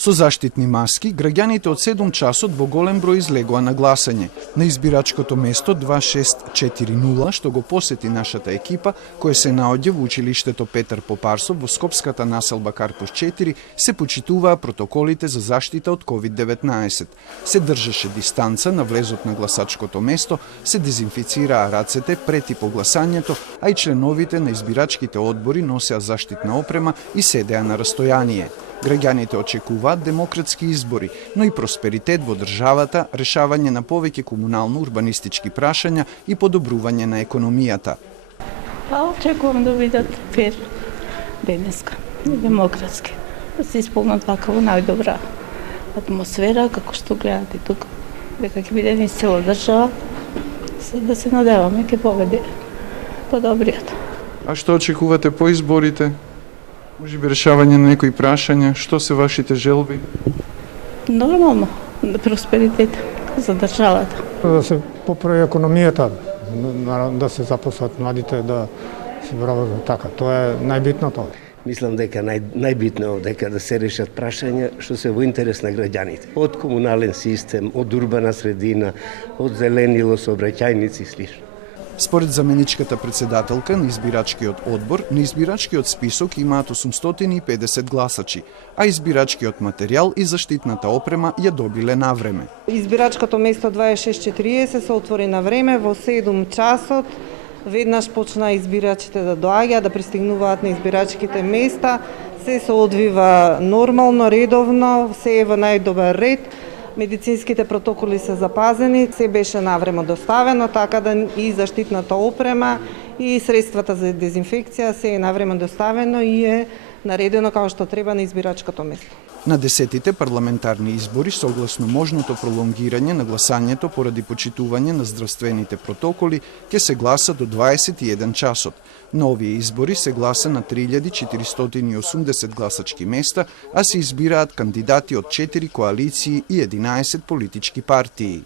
Со заштитни маски, граѓаните од 7 часот во голем број излегоа на гласање. На избирачкото место 2640, што го посети нашата екипа, која се наоѓа во училиштето Петар Попарсов во скопската населба Карпуш 4, се почитуваа протоколите за заштита од COVID-19. Се држеше дистанца на влезот на гласачкото место, се дезинфицираа рацете пред и по гласањето, а и членовите на избирачките одбори носеа заштитна опрема и седеа на растојание. Граѓаните очекуваат демократски избори, но и просперитет во државата, решавање на повеќе комунално-урбанистички прашања и подобрување на економијата. Очекувам да видат фер денеска, демократски, да се исполнат ваква најдобра атмосфера, како што гледате тука, дека ќе биде низ цела држава, да се надеваме ќе победи подобриот. А што очекувате по изборите? Може би решавање на некои прашања, што се вашите желби? Нормално, просперитет за државата. Да се поправи економијата, да се запослат младите, да се вработат така. Тоа е најбитното. Мислам дека најбитно е дека да се решат прашања што се во интерес на граѓаните. Од комунален систем, од урбана средина, од зеленило, сообраќајници и слично. Според заменичката председателка на избирачкиот одбор, на избирачкиот список имаат 850 гласачи, а избирачкиот материјал и заштитната опрема ја добиле на време. Избирачкото место 2640 се отвори на време во 7 часот. Веднаш почна избирачите да доаѓаат, да пристигнуваат на избирачките места. Се одвива нормално, редовно, се е во најдобар ред. Медицинските протоколи се запазени, се беше навреме доставено, така да и заштитната опрема и средствата за дезинфекција се е навреме доставено и е наредено како што треба на избирачкото место. На 10-тите парламентарни избори, согласно можното пролонгирање на гласањето поради почитување на здравствените протоколи, ќе се гласа до 21 часот. На овие избори се гласа на 3480 гласачки места, а се избираат кандидати од 4 коалиции и 11 политички партии.